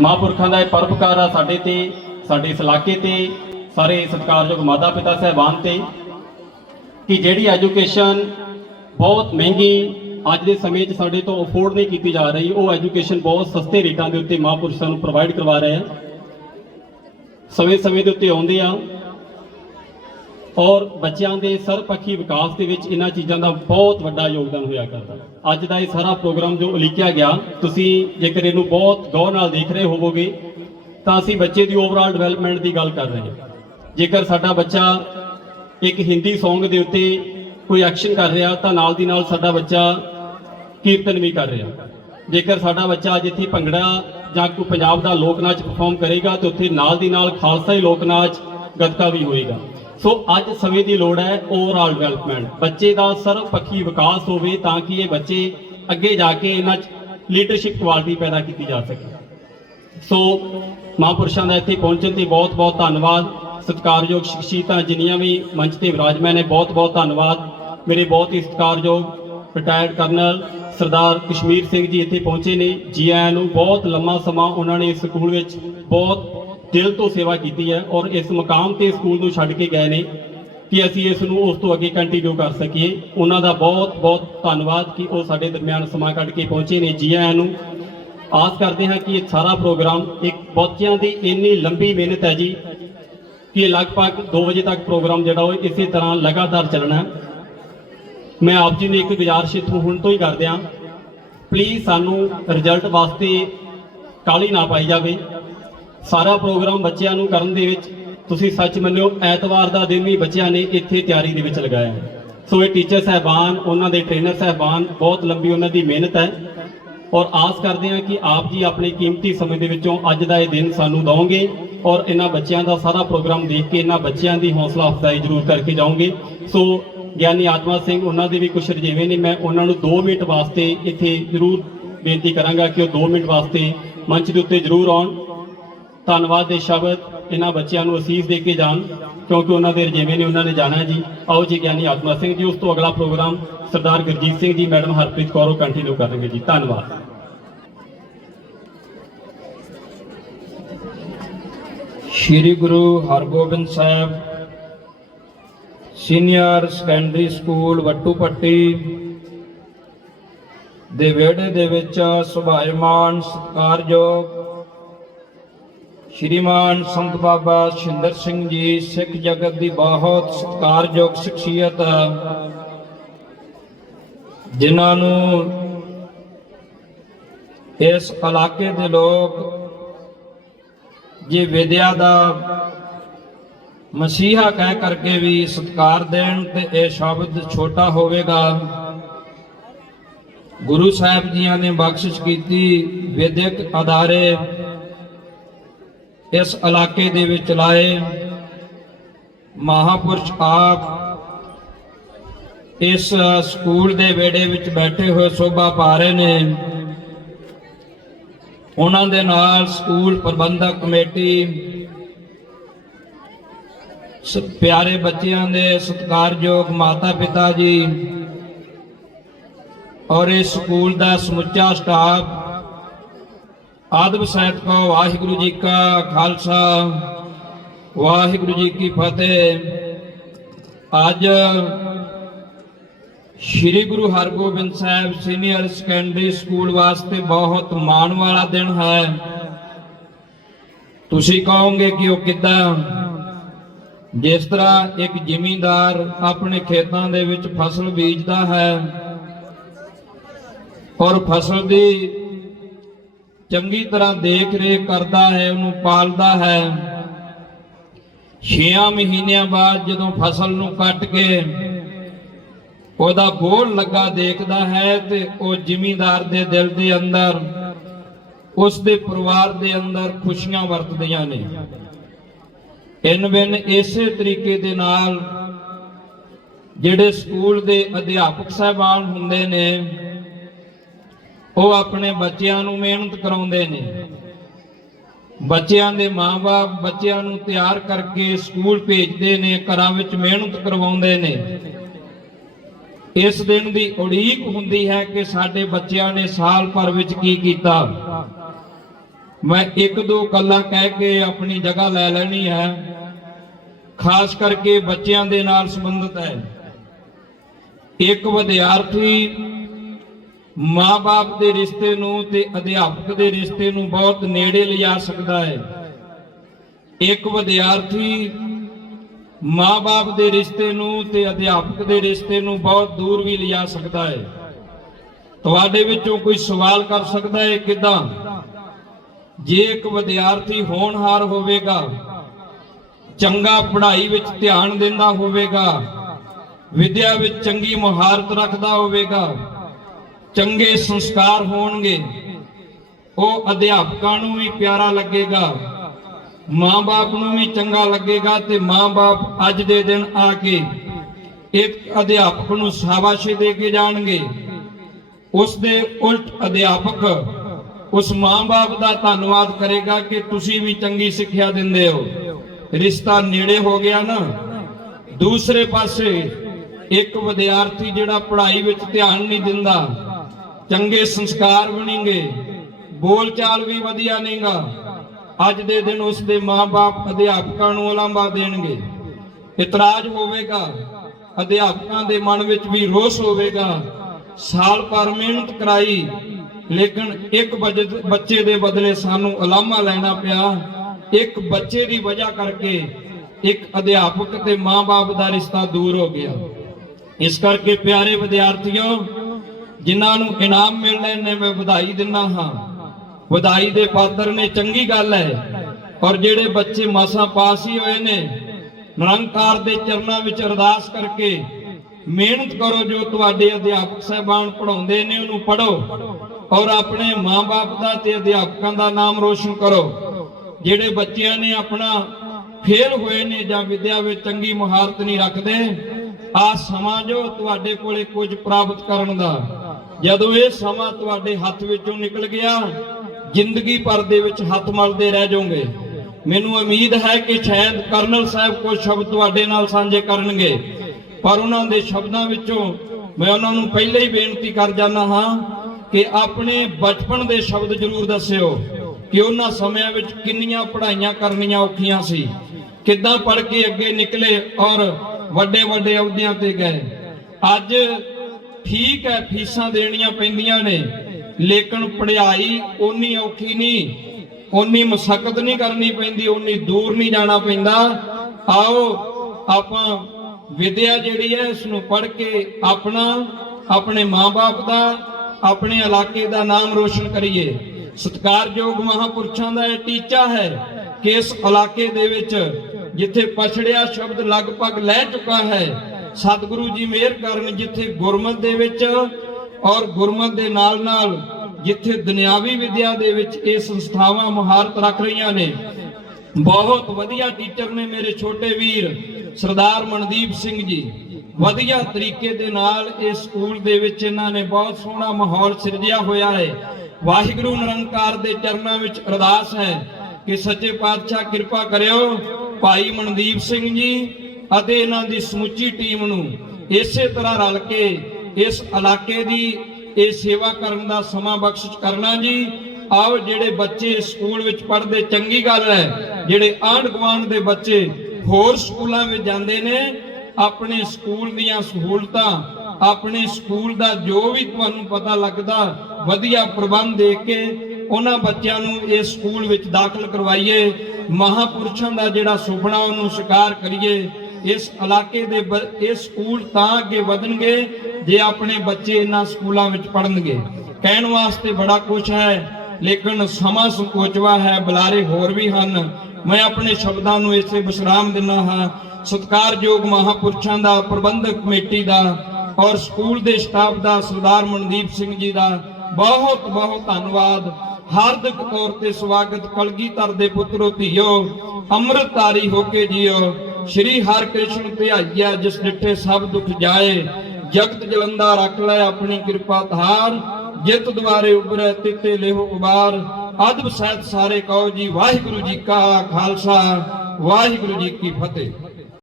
ਮਹਾਂਪੁਰਖਾਂ ਦਾ ਇਹ ਪਰਪਕਾਰ ਆ ਸਾਡੇ ਤੇ, ਸਾਡੇ ਇਸ ਇਲਾਕੇ ਤੇ, ਸਾਰੇ ਸਤਿਕਾਰਯੋਗ ਮਾਤਾ ਪਿਤਾ ਸਹਿਬਾਨ ਤੇ, ਕਿ ਜਿਹੜੀ ਐਜੂਕੇਸ਼ਨ ਬਹੁਤ ਮਹਿੰਗੀ ਅੱਜ ਦੇ ਸਮੇਂ 'ਚ ਸਾਡੇ ਤੋਂ ਅਫੋਰਡ ਨਹੀਂ ਕੀਤੀ ਜਾ ਰਹੀ, ਉਹ ਐਜੂਕੇਸ਼ਨ ਬਹੁਤ ਸਸਤੇ ਰੇਟਾਂ ਦੇ ਉੱਤੇ ਮਹਾਂਪੁਰਸ਼ਾਂ ਨੂੰ ਪ੍ਰੋਵਾਈਡ ਕਰਵਾ ਰਹੇ ਆ। ਸਮੇਂ-ਸਮੇਂ ਦੇ ਉੱਤੇ ਆਉਂਦੇ ਆ। ਔਰ ਬੱਚਿਆਂ ਦੇ ਸਰਪੱਖੀ ਵਿਕਾਸ ਦੇ ਵਿੱਚ ਇਹਨਾਂ ਚੀਜ਼ਾਂ ਦਾ ਬਹੁਤ ਵੱਡਾ ਯੋਗਦਾਨ ਹੋਇਆ ਕਰਦਾ। ਅੱਜ ਦਾ ਇਹ ਸਾਰਾ ਪ੍ਰੋਗਰਾਮ ਜੋ ਉਲੀਕਿਆ ਗਿਆ, ਤੁਸੀਂ ਜੇਕਰ ਇਹਨੂੰ ਬਹੁਤ ਗੌਰ ਨਾਲ ਦੇਖ ਰਹੇ ਹੋਵੋਗੇ, ਤਾਂ ਅਸੀਂ ਬੱਚੇ ਦੀ ਓਵਰਆਲ ਡਿਵੈਲਪਮੈਂਟ ਦੀ ਗੱਲ ਕਰ ਰਹੇ ਹਾਂ। ਜੇਕਰ ਸਾਡਾ ਬੱਚਾ ਇੱਕ ਹਿੰਦੀ Song ਦੇ ਉੱਤੇ ਕੋਈ ਐਕਸ਼ਨ ਕਰ ਰਿਹਾ, ਤਾਂ ਨਾਲ ਦੀ ਨਾਲ ਸਾਡਾ ਬੱਚਾ ਕੀਰਤਨ ਵੀ ਕਰ ਰਿਹਾ। ਜੇਕਰ ਸਾਡਾ ਬੱਚਾ ਅੱਜ ਇੱਥੇ ਭੰਗੜਾ ਜਾਂ ਕੋਈ ਪੰਜਾਬ ਦਾ ਲੋਕ ਨਾਚ ਪਰਫਾਰਮ ਕਰੇਗਾ, ਤੇ ਉੱਥੇ ਨਾਲ ਦੀ ਨਾਲ ਖਾਲਸਾ ਹੀ ਲੋਕ ਨਾਚ ਗੱਤਕਾ ਵੀ ਹੋਏਗਾ। ਸੋ ਅੱਜ ਸਮੇਂ ਦੀ ਲੋੜ ਹੈ ਓਵਰਆਲ ਡਿਵੈਲਪਮੈਂਟ ਬੱਚੇ ਦਾ ਸਰਵਪੱਖੀ ਵਿਕਾਸ ਹੋਵੇ ਤਾਂ ਕਿ ਇਹ ਬੱਚੇ ਅੱਗੇ ਜਾ ਕੇ ਇਹਨਾਂ 'ਚ ਲੀਡਰਸ਼ਿਪ ਕੁਆਲਿਟੀ ਪੈਦਾ ਕੀਤੀ ਜਾ ਸਕੇ। ਸੋ ਮਹਾਂਪੁਰਸ਼ਾਂ ਦਾ ਇੱਥੇ ਪਹੁੰਚਣ ਤੇ ਬਹੁਤ-ਬਹੁਤ ਧੰਨਵਾਦ। ਸਤਿਕਾਰਯੋਗ ਸ਼ਖਸੀਅਤਾਂ ਜਿੰਨੀਆਂ ਵੀ ਮੰਚ ਤੇ ਵਿਰਾਜਮਾਨ ਨੇ, ਬਹੁਤ-ਬਹੁਤ ਧੰਨਵਾਦ। ਮੇਰੇ ਬਹੁਤ ਹੀ ਸਤਿਕਾਰਯੋਗ ਰਿਟਾਇਰਡ ਕਰਨਲ ਸਰਦਾਰ ਕਸ਼ਮੀਰ ਸਿੰਘ ਜੀ ਇੱਥੇ ਪਹੁੰਚੇ ਨੇ। ਜੀ ਆਇਆਂ ਨੂੰ ਬਹੁਤ ਲੰਮਾ ਸਮਾਂ ਉਹਨਾਂ ਨੇ ਇਸ ਸਕੂਲ ਵਿੱਚ ਬਹੁਤ ਦਿਲ ਤੋਂ ਸੇਵਾ ਕੀਤੀ ਹੈ ਔਰ ਇਸ ਮੁਕਾਮ ਤੇ ਸਕੂਲ ਨੂੰ ਛੱਡ ਕੇ ਗਏ ਨੇ ਕਿ ਅਸੀਂ ਇਸ ਨੂੰ ਉਸ ਤੋਂ ਅੱਗੇ ਕੰਟੀਨਿਊ ਕਰ ਸਕੀਏ। ਉਹਨਾਂ ਦਾ ਬਹੁਤ ਬਹੁਤ ਧੰਨਵਾਦ ਕਿ ਉਹ ਸਾਡੇ ਦਰਮਿਆਨ ਸਮਾਂ ਕੱਢ ਕੇ ਪਹੁੰਚੇ ਨੇ ਜੀ ਆਇਆਂ ਨੂੰ। ਆਸ ਕਰਦੇ ਹਾਂ ਕਿ ਇਹ ਸਾਰਾ ਪ੍ਰੋਗਰਾਮ ਇੱਕ ਬੱਚਿਆਂ ਦੀ ਇੰਨੀ ਲੰਬੀ ਮਿਹਨਤ ਹੈ ਜੀ ਕਿ ਲਗਭਗ 2 ਵਜੇ ਤੱਕ ਪ੍ਰੋਗਰਾਮ ਜਿਹੜਾ ਉਹ ਇਸੇ ਤਰ੍ਹਾਂ ਲਗਾਤਾਰ ਚੱਲਣਾ ਹੈ। ਮੈਂ ਆਪ ਜੀ ਨੂੰ ਇੱਕ ਗੁਜ਼ਾਰਿਸ਼ ਇੱਥੋਂ ਹੁਣ ਤੋਂ ਹੀ ਕਰਦਿਆਂ ਪਲੀਜ਼ ਸਾਨੂੰ ਰਿਜ਼ਲਟ ਵਾਸਤੇ ਕਾਲੀ ਨਾ ਪਾਈ ਜਾਵੇ। ਸਾਰਾ ਪ੍ਰੋਗਰਾਮ ਬੱਚਿਆਂ ਨੂੰ ਕਰਨ ਦੇ ਵਿੱਚ ਤੁਸੀਂ ਸੱਚ ਮੰਨਿਓ, ਐਤਵਾਰ ਦਾ ਦਿਨ ਵੀ ਬੱਚਿਆਂ ਨੇ ਇੱਥੇ ਤਿਆਰੀ ਦੇ ਵਿੱਚ ਲਗਾਇਆ ਹੈ। ਸੋ ਇਹ ਟੀਚਰ ਸਹਿਬਾਨ, ਉਹਨਾਂ ਦੇ ਟ੍ਰੇਨਰ ਸਹਿਬਾਨ, ਬਹੁਤ ਲੰਬੀ ਉਹਨਾਂ ਦੀ ਮਿਹਨਤ ਹੈ। ਔਰ ਆਸ ਕਰਦੇ ਹਾਂ ਕਿ ਆਪ ਜੀ ਆਪਣੇ ਕੀਮਤੀ ਸਮੇਂ ਦੇ ਵਿੱਚੋਂ ਅੱਜ ਦਾ ਇਹ ਦਿਨ ਸਾਨੂੰ ਦਿਓਗੇ ਔਰ ਇਹਨਾਂ ਬੱਚਿਆਂ ਦਾ ਸਾਰਾ ਪ੍ਰੋਗਰਾਮ ਦੇਖ ਕੇ ਇਹਨਾਂ ਬੱਚਿਆਂ ਦੀ ਹੌਸਲਾ ਅਫਜ਼ਾਈ ਜ਼ਰੂਰ ਕਰਕੇ ਜਾਓਗੇ। ਸੋ ਗਿਆਨੀ ਆਤਮਾ ਸਿੰਘ, ਉਹਨਾਂ ਦੇ ਵੀ ਕੁਝ ਰਜੇਵੇਂ ਨੇ, ਮੈਂ ਉਹਨਾਂ ਨੂੰ 2 ਮਿੰਟ ਵਾਸਤੇ ਇੱਥੇ ਜ਼ਰੂਰ ਬੇਨਤੀ ਕਰਾਂਗਾ ਕਿ ਉਹ 2 ਮਿੰਟ ਵਾਸਤੇ ਮੰਚ ਦੇ ਉੱਤੇ ਜ਼ਰੂਰ ਆਉਣ। ਧੰਨਵਾਦ ਦੇ ਸ਼ਬਦ ਇਹਨਾਂ ਬੱਚਿਆਂ ਨੂੰ ਅਸੀਸ ਦੇ ਕੇ ਜਾਣ, ਕਿਉਂਕਿ ਉਹਨਾਂ ਦੇ ਰਜੇਵੇਂ ਨੇ ਉਹਨਾਂ ਨੇ ਜਾਣਾ ਜੀ। ਆਓ ਜੀ ਗਿਆਨੀ ਆਤਮਾ ਸਿੰਘ ਜੀ, ਉਸ ਤੋਂ ਅਗਲਾ ਪ੍ਰੋਗਰਾਮ ਸਰਦਾਰ ਗੁਰਜੀਤ ਸਿੰਘ ਜੀ, ਮੈਡਮ ਹਰਪ੍ਰੀਤ ਕੌਰ ਉਹ ਕੰਟੀਨਿਊ ਕਰਨਗੇ ਜੀ। ਧੰਨਵਾਦ। Sri Guru Hargobind Sahib, senior secondary school Wattu Patti ਦੇ ਵਿਹੜੇ ਦੇ ਵਿੱਚ ਸੁਭਾਇਮਾਨ ਸਤਿਕਾਰਯੋਗ ਸ਼੍ਰੀਮਾਨ ਸੰਤ ਬਾਬਾ ਸ਼ਿੰਦਰ ਸਿੰਘ ਜੀ, ਸਿੱਖ ਜਗਤ ਦੀ ਬਹੁਤ ਸਤਿਕਾਰਯੋਗ ਸ਼ਖਸੀਅਤ। ਜਿਨ੍ਹਾਂ ਨੂੰ ਇਸ ਇਲਾਕੇ ਦੇ ਲੋਕ ਜੇ ਵਿਦਿਆ ਦਾ ਮਸੀਹਾ ਕਹਿ ਕਰਕੇ ਵੀ ਸਤਿਕਾਰ ਦੇਣ ਤੇ ਇਹ ਸ਼ਬਦ ਛੋਟਾ ਹੋਵੇਗਾ। ਗੁਰੂ ਸਾਹਿਬ ਜੀਆਂ ਨੇ ਬਖਸ਼ਿਸ਼ ਕੀਤੀ ਵਿਦਿਅਕ ਅਦਾਰੇ ਇਸ ਇਲਾਕੇ ਦੇ ਵਿੱਚ ਲਾਏ ਮਹਾਪੁਰਸ਼ ਆਪ ਇਸ ਸਕੂਲ ਦੇ ਵਿਹੜੇ ਵਿੱਚ ਬੈਠੇ ਹੋਏ ਸੋਭਾ ਪਾ ਰਹੇ ਨੇ। ਉਹਨਾਂ ਦੇ ਨਾਲ ਸਕੂਲ ਪ੍ਰਬੰਧਕ ਕਮੇਟੀ ਪਿਆਰੇ ਬੱਚਿਆਂ ਦੇ ਸਤਿਕਾਰਯੋਗ ਮਾਤਾ ਪਿਤਾ ਜੀ ਔਰ ਇਸ ਸਕੂਲ ਦਾ ਸਮੁੱਚਾ ਸਟਾਫ ਆਦਬ ਸਹਿਤ ਕੋ ਵਾਹਿਗੁਰੂ ਜੀ ਕਾ ਖਾਲਸਾ। ਵਾਹਿਗੁਰੂ ਜੀ ਕੀ ਫਤਿਹ। ਅੱਜ Shri Guru Hargobind Sahib senior secondary school ਵਾਸਤੇ ਬਹੁਤ ਮਾਣ ਵਾਲਾ ਦਿਨ ਹੈ। ਤੁਸੀਂ ਕਹੋਗੇ ਕਿ ਉਹ ਕਿੱਦਾਂ? ਜਿਸ ਤਰ੍ਹਾਂ ਇੱਕ ਜ਼ਿਮੀਂਦਾਰ ਆਪਣੇ ਖੇਤਾਂ ਦੇ ਵਿੱਚ ਫਸਲ ਬੀਜਦਾ ਹੈ ਔਰ ਫਸਲ ਦੀ ਚੰਗੀ ਤਰ੍ਹਾਂ ਦੇਖ ਰੇਖ ਕਰਦਾ ਹੈ, ਉਹਨੂੰ ਪਾਲਦਾ ਹੈ। 6 ਮਹੀਨਿਆਂ ਬਾਅਦ ਜਦੋਂ ਫਸਲ ਨੂੰ ਕੱਟ ਕੇ ਉਹਦਾ ਬੋਲ ਲੱਗਾ ਦੇਖਦਾ ਹੈ ਤੇ ਉਹ ਜ਼ਿਮੀਂਦਾਰ ਦੇ ਦਿਲ ਦੇ ਅੰਦਰ, ਉਸ ਦੇ ਪਰਿਵਾਰ ਦੇ ਅੰਦਰ ਖੁਸ਼ੀਆਂ ਵਰਤਦੀਆਂ ਨੇ। ਇਨ ਬਿਨ ਇਸੇ ਤਰੀਕੇ ਦੇ ਨਾਲ ਜਿਹੜੇ ਸਕੂਲ ਦੇ ਅਧਿਆਪਕ ਸਾਹਿਬਾਨ ਹੁੰਦੇ ਨੇ ਉਹ ਆਪਣੇ ਬੱਚਿਆਂ ਨੂੰ ਮਿਹਨਤ ਕਰਾਉਂਦੇ ਨੇ। ਬੱਚਿਆਂ ਦੇ ਮਾਪੇ ਬੱਚਿਆਂ ਨੂੰ ਤਿਆਰ ਕਰਕੇ ਸਕੂਲ ਭੇਜਦੇ ਨੇ, ਘਰਾਂ ਵਿੱਚ ਮਿਹਨਤ ਕਰਵਾਉਂਦੇ ਨੇ। ਇਸ ਦਿਨ ਦੀ ਉਡੀਕ ਹੁੰਦੀ ਹੈ ਕਿ ਸਾਡੇ ਬੱਚਿਆਂ ਨੇ ਸਾਲ ਭਰ ਵਿੱਚ ਕੀ ਕੀਤਾ। ਮੈਂ ਇੱਕ ਦੋ ਕੱਲਾ ਕਹਿ ਕੇ ਆਪਣੀ ਜਗ੍ਹਾ ਲੈ ਲੈਣੀ ਹੈ। ਖਾਸ ਕਰਕੇ ਬੱਚਿਆਂ ਦੇ ਨਾਲ ਸੰਬੰਧਿਤ ਹੈ। ਇੱਕ ਵਿਦਿਆਰਥੀ ਮਾਂ-ਬਾਪ ਦੇ ਰਿਸ਼ਤੇ ਨੂੰ ਤੇ ਅਧਿਆਪਕ ਦੇ ਰਿਸ਼ਤੇ ਨੂੰ ਬਹੁਤ ਨੇੜੇ ਲਿਜਾ ਸਕਦਾ ਹੈ। ਇੱਕ ਵਿਦਿਆਰਥੀ ਮਾਂ-ਬਾਪ ਦੇ ਰਿਸ਼ਤੇ ਨੂੰ ਤੇ ਅਧਿਆਪਕ ਦੇ ਰਿਸ਼ਤੇ ਨੂੰ ਬਹੁਤ ਦੂਰ ਵੀ ਲਿਜਾ ਸਕਦਾ ਹੈ। ਤੁਹਾਡੇ ਵਿੱਚੋਂ ਕੋਈ ਸਵਾਲ ਕਰ ਸਕਦਾ ਹੈ ਕਿਦਾਂ? ਜੇ ਇੱਕ ਵਿਦਿਆਰਥੀ ਹੋਣਹਾਰ ਹੋਵੇਗਾ, ਚੰਗਾ ਪੜ੍ਹਾਈ ਵਿੱਚ ਧਿਆਨ ਦਿੰਦਾ ਹੋਵੇਗਾ, ਵਿਦਿਆ ਵਿੱਚ ਚੰਗੀ ਮਹਾਰਤ ਰੱਖਦਾ ਹੋਵੇਗਾ ਚੰਗੇ ਸੰਸਕਾਰ ਹੋਣਗੇ। ਉਹ ਅਧਿਆਪਕਾਂ ਨੂੰ ਵੀ ਪਿਆਰਾ ਲੱਗੇਗਾ। ਮਾਂ-ਬਾਪ ਨੂੰ ਵੀ ਚੰਗਾ ਲੱਗੇਗਾ ਤੇ ਮਾਂ-ਬਾਪ ਅੱਜ ਦੇ ਦਿਨ ਆ ਕੇ ਇੱਕ ਅਧਿਆਪਕ ਨੂੰ ਸ਼ਾਬਾਸ਼ੀ ਦੇ ਕੇ ਜਾਣਗੇ। ਉਸ ਦੇ ਉਲਟ ਅਧਿਆਪਕ ਉਸ ਮਾਂ-ਬਾਪ ਦਾ ਧੰਨਵਾਦ ਕਰੇਗਾ ਕਿ ਤੁਸੀਂ ਵੀ ਚੰਗੀ ਸਿੱਖਿਆ ਦਿੰਦੇ ਹੋ। ਰਿਸ਼ਤਾ ਨੇੜੇ ਹੋ ਗਿਆ ਨਾ। ਦੂਸਰੇ ਪਾਸੇ ਇੱਕ ਵਿਦਿਆਰਥੀ ਜਿਹੜਾ ਪੜ੍ਹਾਈ ਵਿੱਚ ਧਿਆਨ ਨਹੀਂ ਦਿੰਦਾ ਚੰਗੇ ਸੰਸਕਾਰ ਬਣਨਗੇ ਬੋਲ ਚਾਲ ਵੀ ਵਧੀਆ ਨਹੀਂਗਾ। ਅੱਜ ਦੇ ਦਿਨ ਉਸ ਦੇ ਮਾਪੇ ਅਧਿਆਪਕਾਂ ਨੂੰ ਉਲਾਂਭਾ ਦੇਣਗੇ। ਇਤਰਾਜ਼ ਹੋਵੇਗਾ, ਅਧਿਆਪਕਾਂ ਦੇ ਮਨ ਵਿੱਚ ਵੀ ਰੋਸ ਹੋਵੇਗਾ। ਸਾਲ ਭਰ ਮਿਹਨਤ ਕਰਾਈ, ਲੇਕਿਨ ਇੱਕ ਬੱਚੇ ਦੇ ਬਦਲੇ ਸਾਨੂੰ ਉਲਾਮਾ ਲੈਣਾ ਪਿਆ। ਇੱਕ ਬੱਚੇ ਦੀ ਵਜ੍ਹਾ ਕਰਕੇ ਇੱਕ ਅਧਿਆਪਕ ਤੇ ਮਾਂ-ਬਾਪ ਦਾ ਰਿਸ਼ਤਾ ਦੂਰ ਹੋ ਗਿਆ। ਇਸ ਕਰਕੇ ਪਿਆਰੇ ਵਿਦਿਆਰਥੀਓ ਜਿਨ੍ਹਾਂ ਨੂੰ ਇਨਾਮ ਮਿਲਣੇ ਨੇ ਮੈਂ ਵਧਾਈ ਦਿੰਦਾ ਹਾਂ। ਵਧਾਈ ਦੇ ਪਾਤਰ ਨੇ ਚੰਗੀ ਗੱਲ ਹੈ। ਔਰ ਜਿਹੜੇ ਬੱਚੇ ਮਾਸਾਂ ਪਾਸ ਹੀ ਹੋਏ ਨੇ, ਨਿਰੰਕਾਰ ਦੇ ਚਰਨਾਂ ਵਿੱਚ ਅਰਦਾਸ ਕਰਕੇ ਮਿਹਨਤ ਕਰੋ ਜੋ ਤੁਹਾਡੇ ਅਧਿਆਪਕ ਸਹਿਬਾਨ ਪੜਾਉਂਦੇ ਨੇ, ਉਹਨੂੰ ਪੜੋ ਔਰ ਆਪਣੇ ਮਾਂ-ਬਾਪ ਦਾ ਤੇ ਅਧਿਆਪਕਾਂ ਦਾ ਨਾਮ ਰੋਸ਼ਨ ਕਰੋ। ਜਿਹੜੇ ਬੱਚਿਆਂ ਨੇ ਆਪਣਾ ਫੇਲ ਹੋਏ ਨੇ ਜਾਂ ਵਿਦਿਆ ਵਿੱਚ ਚੰਗੀ ਮੁਹਾਰਤ ਨਹੀਂ ਰੱਖਦੇ ਆ ਸਮਾਂ ਜੋ ਤੁਹਾਡੇ ਕੋਲੇ ਕੁਝ ਪ੍ਰਾਪਤ ਕਰਨ ਦਾ ਜਦੋਂ ਇਹ ਸਮਾਂ ਤੁਹਾਡੇ ਹੱਥ ਵਿੱਚੋਂ ਨਿਕਲ ਗਿਆ, ਜ਼ਿੰਦਗੀ ਭਰ ਦੇ ਵਿੱਚ ਹੱਥ ਮਲਦੇ ਰਹਿ ਜਾਓਗੇ। ਮੈਨੂੰ ਉਮੀਦ ਹੈ ਕਿ ਸ਼ਾਇਦ ਕਰਨਲ ਸਾਹਿਬ ਕੁਝ ਸ਼ਬਦ ਤੁਹਾਡੇ ਨਾਲ ਸਾਂਝੇ ਕਰਨਗੇ। ਪਰ ਉਹਨਾਂ ਦੇ ਸ਼ਬਦਾਂ ਵਿੱਚੋਂ ਮੈਂ ਉਹਨਾਂ ਨੂੰ ਪਹਿਲਾਂ ਹੀ ਬੇਨਤੀ ਕਰ ਜਾਂਦਾ ਹਾਂ ਕਿ ਆਪਣੇ ਬਚਪਨ ਦੇ ਸ਼ਬਦ ਜ਼ਰੂਰ ਦੱਸਿਓ ਕਿ ਉਹਨਾਂ ਸਮਿਆਂ ਵਿੱਚ ਕਿੰਨੀਆਂ ਪੜ੍ਹਾਈਆਂ ਕਰਨੀਆਂ ਔਖੀਆਂ ਸੀ। ਕਿੱਦਾਂ ਪੜ੍ਹ ਕੇ ਅੱਗੇ ਨਿਕਲੇ ਔਰ ਵੱਡੇ ਵੱਡੇ ਅਹੁਦਿਆਂ ਤੇ ਗਏ। ਅੱਜ ਠੀਕ ਹੈ, ਫੀਸਾਂ ਦੇਣੀਆਂ ਪੈਂਦੀਆਂ ਨੇ, ਲੇਕਿਨ ਪੜ੍ਹਾਈ ਓਨੀ ਔਖੀ ਨਹੀਂ, ਓਨੀ ਮਸ਼ੱਕਤ ਨਹੀਂ ਕਰਨੀ ਪੈਂਦੀ, ਓਨੀ ਦੂਰ ਨਹੀਂ ਜਾਣਾ ਪੈਂਦਾ। ਆਓ, ਆਪਾਂ ਵਿਦਿਆ ਜਿਹੜੀ ਹੈ ਇਸ ਨੂੰ ਪੜ੍ਹ ਕੇ ਆਪਣਾ, ਆਪਣੇ ਮਾਪੇ ਦਾ, ਆਪਣੇ ਇਲਾਕੇ ਦਾ ਨਾਮ ਰੋਸ਼ਨ ਕਰੀਏ। ਸਤਿਕਾਰਯੋਗ ਮਹਾਪੁਰਸ਼ਾਂ ਦਾ ਇਹ ਟੀਚਾ ਹੈ ਕਿ ਇਸ ਇਲਾਕੇ ਦੇ ਵਿੱਚ ਜਿੱਥੇ ਪਛੜਿਆ ਸ਼ਬਦ ਲਗਭਗ ਲੈ ਚੁੱਕਾ ਹੈ ਸਤਿਗੁਰੂ ਜੀ ਮਿਹਰ ਕਰਨ ਜਿੱਥੇ ਗੁਰਮਤ ਦੇ ਵਿੱਚ ਔਰ ਗੁਰਮਤ ਦੇ ਨਾਲ ਨਾਲ ਜਿੱਥੇ ਦੁਨਿਆਵੀ ਵਿਦਿਆ ਦੇ ਵਿੱਚ ਇਹ ਸੰਸਥਾਵਾਂ ਮਹਾਰਤ ਰੱਖ ਰਹੀਆਂ ਨੇ। ਬਹੁਤ ਵਧੀਆ ਟੀਚਰ ਨੇ ਮੇਰੇ ਛੋਟੇ ਵੀਰ ਸਰਦਾਰ ਮਨਦੀਪ ਸਿੰਘ ਜੀ। ਵਧੀਆ ਤਰੀਕੇ ਦੇ ਨਾਲ ਇਸ ਸਕੂਲ ਦੇ ਵਿੱਚ ਇਹਨਾਂ ਨੇ ਬਹੁਤ ਸੋਹਣਾ ਮਾਹੌਲ ਸਿਰਜਿਆ ਹੋਇਆ ਹੈ। ਵਾਹਿਗੁਰੂ ਨਿਰੰਕਾਰ ਦੇ ਚਰਨਾਂ ਵਿੱਚ ਅਰਦਾਸ ਹੈ ਕਿ ਸੱਚੇ ਪਾਤਸ਼ਾਹ ਕਿਰਪਾ ਕਰਿਓ। ਭਾਈ ਮਨਦੀਪ ਸਿੰਘ ਜੀ ਅਤੇ ਇਹਨਾਂ ਦੀ ਸਮੁੱਚੀ ਟੀਮ ਨੂੰ ਇਸੇ ਤਰ੍ਹਾਂ ਰਲ ਕੇ ਇਸ ਇਲਾਕੇ ਦੀ ਇਹ ਸੇਵਾ ਕਰਨ ਦਾ ਸਮਾਂ ਬਖਸ਼ਿਸ਼ ਕਰਨਾ ਜੀ। ਆਓ ਜਿਹੜੇ ਬੱਚੇ ਸਕੂਲ ਵਿੱਚ ਪੜ੍ਹਦੇ, ਚੰਗੀ ਗੱਲ ਹੈ। ਜਿਹੜੇ ਆਂਢ ਗੁਆਂਢ ਦੇ ਬੱਚੇ ਹੋਰ ਸਕੂਲਾਂ ਵਿੱਚ ਜਾਂਦੇ ਨੇ, ਆਪਣੇ ਸਕੂਲ ਦੀਆਂ ਸਹੂਲਤਾਂ, ਆਪਣੇ ਸਕੂਲ ਦਾ ਜੋ ਵੀ ਤੁਹਾਨੂੰ ਪਤਾ ਲੱਗਦਾ, ਵਧੀਆ ਪ੍ਰਬੰਧ ਦੇ ਕੇ ਉਹਨਾਂ ਬੱਚਿਆਂ ਨੂੰ ਇਸ ਸਕੂਲ ਵਿੱਚ ਦਾਖਲ ਕਰਵਾਈਏ। ਮਹਾਪੁਰਸ਼ਾਂ ਦਾ ਜਿਹੜਾ ਸੁਪਨਾ, ਉਹਨੂੰ ਸਾਕਾਰ ਕਰੀਏ। ਇਸ ਇਲਾਕੇ ਦੇ ਬ- ਇਹ ਸਕੂਲ ਤਾਂ ਅੱਗੇ ਵਧਣਗੇ ਜੇ ਆਪਣੇ ਬੱਚੇ ਇਹਨਾਂ ਸਕੂਲਾਂ ਵਿੱਚ ਪੜ੍ਹਨਗੇ। ਕਹਿਣ ਵਾਸਤੇ ਬੜਾ ਕੁਝ ਹੈ, ਲੇਕਿਨ ਸਮਾਂ ਸੰਕੋਚਵਾ ਹੈ, ਬੁਲਾਰੇ ਹੋਰ ਵੀ ਹਨ। ਮੈਂ ਆਪਣੇ ਸ਼ਬਦਾਂ ਨੂੰ ਇਸੇ ਵਿਸ਼ਰਾਮ ਦਿੰਦਾ ਹਾਂ। ਸਤਿਕਾਰਯੋਗ ਮਹਾਪੁਰਸ਼ਾਂ ਦਾ, ਪ੍ਰਬੰਧਕ ਕਮੇਟੀ ਦਾ ਔਰ ਸਕੂਲ ਦੇ ਸਟਾਫ ਦਾ, ਸਰਦਾਰ ਮਨਦੀਪ ਸਿੰਘ ਜੀ ਦਾ ਬਹੁਤ ਬਹੁਤ ਧੰਨਵਾਦ। ਹਾਰਦਿਕ ਤੌਰ ਤੇ ਸਵਾਗਤ, ਕਲਗੀਧਰ ਦੇ ਪੁੱਤਰੋ, ਧੀਓ, ਅੰਮ੍ਰਿਤਧਾਰੀ ਹੋ ਕੇ ਜੀਓ। ਸ਼੍ਰੀ ਹਰਿਕ੍ਰਿਸ਼ਨ ਧਿਆਈਆ ਜਿਸ ਡਿੱਠੇ ਸਭ ਦੁੱਖ ਜਾਏ, ਜਗਤ ਜਲੰਦਾ ਰੱਖ ਲੈ ਆਪਣੀ ਕਿਰਪਾ ਧਾਰ, ਜਿਤ ਦੁਆਰੇ ਉਭਰੈ, ਤਿਤੇ ਲੇਹੋ ਉਬਾਰ। ਅਦਬ ਸਹਿਤ ਸਾਰੇ ਕਹੋ ਜੀ, ਵਾਹਿਗੁਰੂ ਜੀ ਕਾ ਖਾਲਸਾ, ਵਾਹਿਗੁਰੂ ਜੀ ਕੀ ਫਤਿਹ।